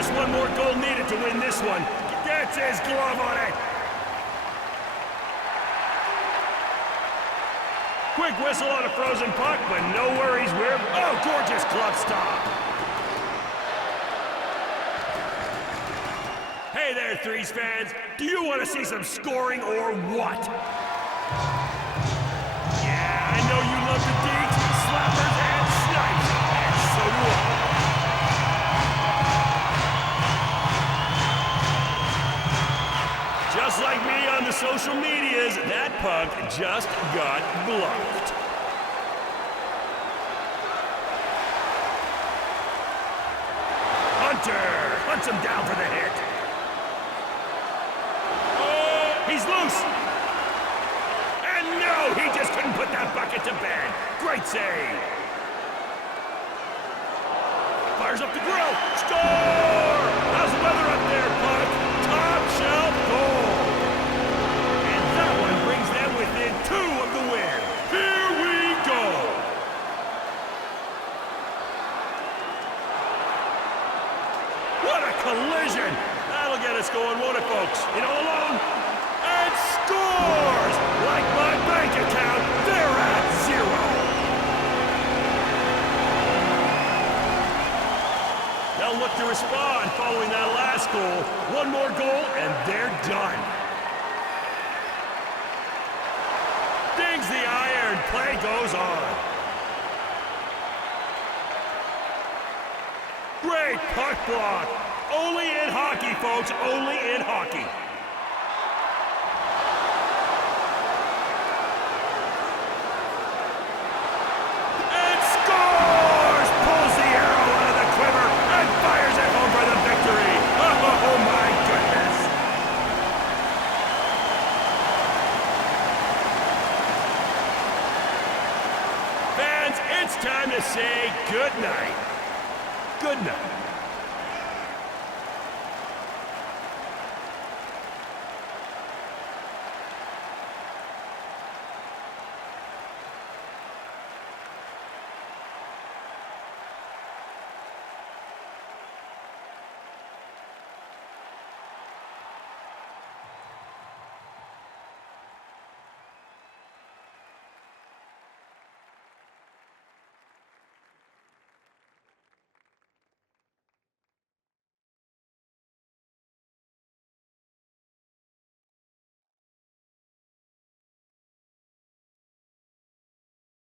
Just one more goal needed to win this one. Gets his glove on it. Quick whistle on a frozen puck, but no worries, oh, gorgeous glove stop. Hey there, Threes fans. Do you want to see some scoring or what? Yeah, I know you love the deeks, slappers, and snipes, and so do I. Just like me on the social medias, that puck just got blocked. Hunter hunts him down for the hit. He's loose! And no, he just couldn't put that bucket to bed. Great save. Fires up the grill. Score! How's the weather up there, puck? Top shelf goal. And that one brings them within 2 of the win. Here we go. What a collision! That'll get us going, won't it, folks? You know, alone? And scores! Like my bank account, they're at 0. They'll look to respond following that last goal. One more goal, and they're done. Dings the iron, play goes on. Great puck block. Only in hockey, folks, only in hockey. It's time to say good night. Good night.